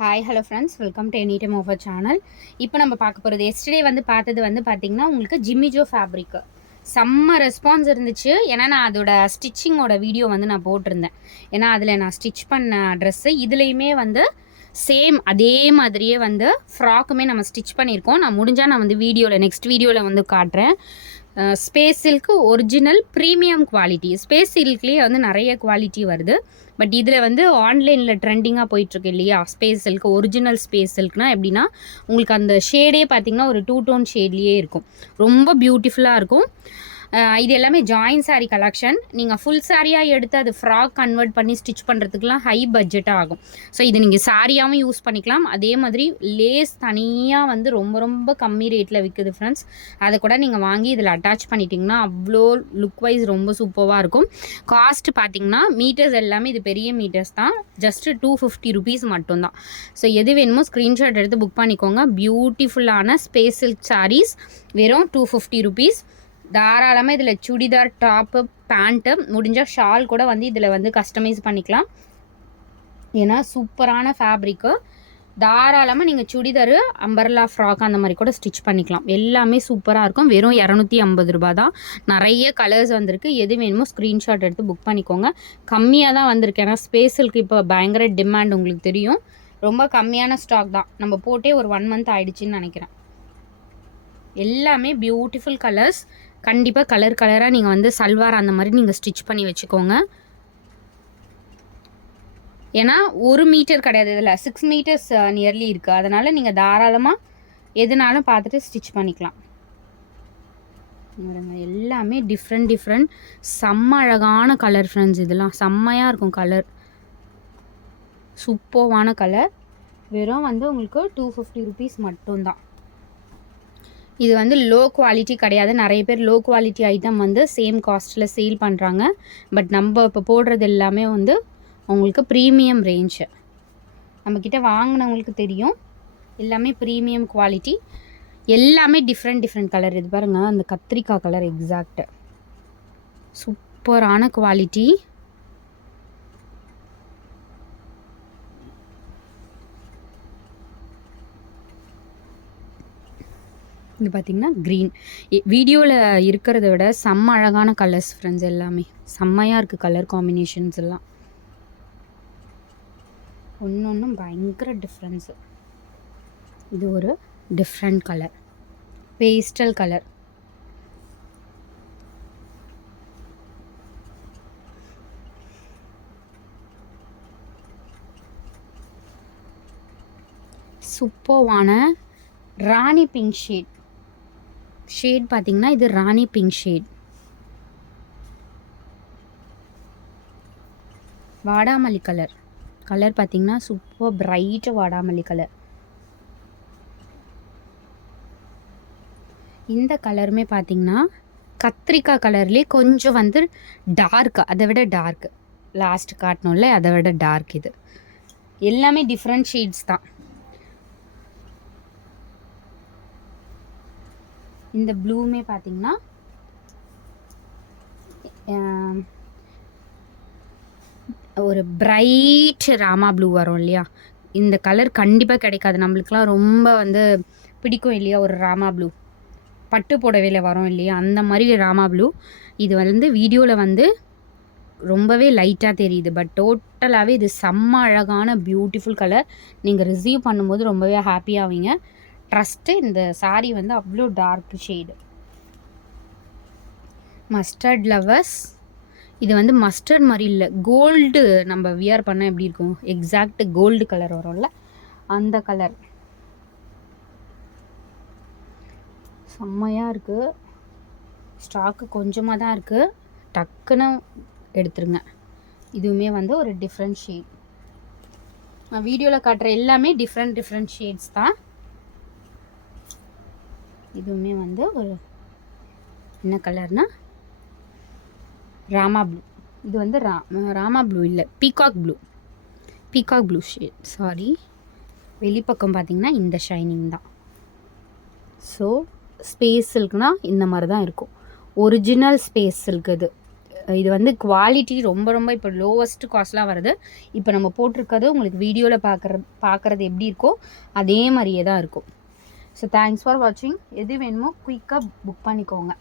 Hi hello friends, welcome to any time offer channel. இப்போ நம்ம பார்க்க போகிறது எஸ்டர்டே பார்த்தது பார்த்திங்கன்னா உங்களுக்கு ஜிம்மிஜோ ஃபேப்ரிக்கு செம்ம ரெஸ்பான்ஸ் இருந்துச்சு. ஏன்னா நான் அதோட ஸ்டிச்சிங்கோட வீடியோ நான் போட்டிருந்தேன். ஏன்னா அதில் நான் ஸ்டிச் பண்ண ட்ரெஸ்ஸு இதுலேயுமே சேம் அதே மாதிரியே ஃப்ராக்குமே நம்ம ஸ்டிச் பண்ணியிருக்கோம். நான் முடிஞ்சால் நான் வீடியோவில் நெக்ஸ்ட் வீடியோவில் காட்டுறேன். Space silk original premium quality. Space சில்க்லேயே நிறைய குவாலிட்டி வருது. பட் இதில் ஆன்லைனில் ட்ரெண்டிங்காக போயிட்டுருக்கு இல்லையா, ஸ்பேஸ் சில்க் ஒரிஜினல் ஸ்பேஸ் சில்க்னால் எப்படின்னா உங்களுக்கு அந்த ஷேடே பார்த்திங்கன்னா ஒரு 2 டோன் ஷேட்லேயே இருக்கும். ரொம்ப பியூட்டிஃபுல்லாக இருக்கும். இது எல்லாமே ஜாயின் சாரீ கலெக்ஷன். நீங்கள் ஃபுல் சாரியாக எடுத்து அது ஃப்ராக் கன்வெர்ட் பண்ணி ஸ்டிச் பண்ணுறதுக்குலாம் ஹை பட்ஜெட்டாக ஆகும். ஸோ இது நீங்கள் சாரியாகவும் யூஸ் பண்ணிக்கலாம். அதே மாதிரி லேஸ் தனியாக ரொம்ப ரொம்ப கம்மி ரேட்டில் விற்குது ஃப்ரெண்ட்ஸ். அதை கூட நீங்கள் வாங்கி இதில் அட்டாச் பண்ணிட்டிங்கன்னா அவ்வளோ லுக் வைஸ் ரொம்ப சூப்பராக இருக்கும். காஸ்ட் பார்த்திங்கன்னா மீட்டர்ஸ் எல்லாமே இது பெரிய மீட்டர்ஸ் தான். ஜஸ்ட்டு 250 ருபீஸ் மட்டும்தான். ஸோ எது வேணுமோ ஸ்க்ரீன்ஷாட் எடுத்து புக் பண்ணிக்கோங்க. பியூட்டிஃபுல்லான ஸ்பேஸ் சில்க் சாரீஸ் வெறும் 250 ருபீஸ். தாராளமாக இதில் சுடிதார் டாப்பு பேண்ட்டு முடிஞ்சால் ஷால் கூட இதில் கஸ்டமைஸ் பண்ணிக்கலாம். ஏன்னா சூப்பரான ஃபேப்ரிக்கு. தாராளமாக நீங்கள் சுடிதார் அம்பர்லா ஃப்ராக் அந்த மாதிரி கூட ஸ்டிச் பண்ணிக்கலாம். எல்லாமே சூப்பராக இருக்கும். வெறும் 250 ரூபா தான். நிறைய கலர்ஸ் வந்திருக்கு. எது வேணுமோ ஸ்க்ரீன்ஷாட் எடுத்து புக் பண்ணிக்கோங்க. கம்மியாக தான் வந்திருக்கு. ஏன்னா ஸ்பேஸுக்கு இப்போ பயங்கர டிமாண்ட் உங்களுக்கு தெரியும். ரொம்ப கம்மியான ஸ்டாக் தான். நம்ம போட்டே ஒரு 1 மந்த் ஆயிடுச்சுன்னு நினைக்கிறேன். எல்லாமே பியூட்டிஃபுல் கலர்ஸ். கண்டிப்பாக கலராக நீங்கள் சல்வார் அந்த மாதிரி நீங்கள் ஸ்டிச் பண்ணி வச்சுக்கோங்க. ஏன்னா 1 மீட்டர் கிடையாது, இதில் 6 மீட்டர்ஸ் நியர்லி இருக்குது. அதனால் நீங்கள் தாராளமாக எதுனாலும் பார்த்துட்டு ஸ்டிச் பண்ணிக்கலாம். எல்லாமே டிஃப்ரெண்ட் செம்ம அழகான கலர் ஃப்ரெண்ட்ஸ். இதெல்லாம் செம்மையாக இருக்கும் கலர். சூப்பர்வான கலர். வெறும் உங்களுக்கு 250 ருபீஸ் மட்டும்தான். இது லோ குவாலிட்டி கிடையாது. நிறைய பேர் லோ குவாலிட்டி ஐட்டம் சேம் காஸ்ட்டில் சேல் பண்ணுறாங்க. பட் நம்ம இப்போ போடுறது எல்லாமே உங்களுக்கு ப்ரீமியம் ரேஞ்சு. நம்மக்கிட்ட வாங்கினவங்களுக்கு தெரியும். எல்லாமே ப்ரீமியம் குவாலிட்டி. எல்லாமே டிஃப்ரெண்ட் கலர். இது பாருங்கள், அந்த கத்திரிக்காய் கலர் எக்ஸாக்ட் சூப்பரான குவாலிட்டி. இது பார்த்திங்கன்னா க்ரீன். வீடியோவில் இருக்கிறத விட செம்ம அழகான கலர்ஸ் ஃப்ரெண்ட்ஸ். எல்லாமே செம்மையாக இருக்குது கலர் காம்பினேஷன்ஸ் எல்லாம். ஒன்றும் பயங்கர டிஃப்ரென்ஸு. இது ஒரு டிஃப்ரெண்ட் கலர், பேஸ்டல் கலர். சூப்பர்வான ராணி பிங்க் ஷேட் பார்த்திங்கன்னா இது ராணி பிங்க் ஷேட். வாடாமல்லி கலர் பார்த்திங்கன்னா சூப்பர் பிரைட் வாடாமல்லி கலர். இந்த கலருமே பார்த்திங்கன்னா கத்திரிக்காய் கலர்லேயே கொஞ்சம் டார்க்கு, அதை விட டார்க்கு லாஸ்ட் காட்டணும்ல, அதை விட டார்க். இது எல்லாமே டிஃப்ரெண்ட் ஷேட்ஸ் தான். இந்த ப்ளூமே பார்த்திங்கன்னா ஒரு பிரைட் ராமா ப்ளூ வரும் இல்லையா, இந்த கலர் கண்டிப்பாக கிடைக்காது. நம்மளுக்கெலாம் ரொம்ப பிடிக்கும் இல்லையா ஒரு ராமா ப்ளூ. பட்டு புடவையில் வரும் இல்லையா, அந்த மாதிரி ராமா ப்ளூ. இது வீடியோவில் ரொம்பவே லைட்டாக தெரியுது. பட் டோட்டலாகவே இது செம்ம அழகான பியூட்டிஃபுல் கலர். நீங்கள் ரிசீவ் பண்ணும்போது ரொம்பவே ஹாப்பியாவீங்க. ட்ரஸ்ட்டு. இந்த சாரீ அவ்வளோ டார்க் ஷேடு. Mustard lovers. இது மஸ்டர்ட் மாதிரி இல்லை, கோல்டு. நம்ம வியர் பண்ணால் எப்படி இருக்கும், எக்ஸாக்ட் கோல்டு கலர் வரும்ல, அந்த கலர். செம்மையாக இருக்குது. ஸ்டாக்கு கொஞ்சமாக தான் இருக்குது, டக்குன்னு எடுத்துருங்க. இதுவுமே ஒரு டிஃப்ரெண்ட் ஷேட். நான் வீடியோவில் காட்டுற எல்லாமே டிஃப்ரெண்ட் ஷேட்ஸ் தான். இதுவுமே ஒரு என்ன கலர்னால் ராமா ப்ளூ. இது ராமா ப்ளூ இல்லை, பீகாக் ப்ளூ ஷேட். சாரி, வெளிப்பக்கம் பார்த்திங்கன்னா இந்த ஷைனிங் தான். ஸோ ஸ்பேஸ் சில்க்னால் இந்த மாதிரி தான் இருக்கும். ஒரிஜினல் ஸ்பேஸ் சில்க் இது. இது வந்து குவாலிட்டி ரொம்ப ரொம்ப இப்போ லோவஸ்ட் காஸ்ட்லாம் வருது. இப்போ நம்ம போட்டிருக்கிறது உங்களுக்கு வீடியோவில் பார்க்குறது எப்படி இருக்கோ அதே மாதிரியே தான் இருக்கும். ஸோ தேங்க்ஸ் ஃபார் வாட்சிங். எது வேணுமோ குயிக்காக புக் பண்ணிக்கோங்க.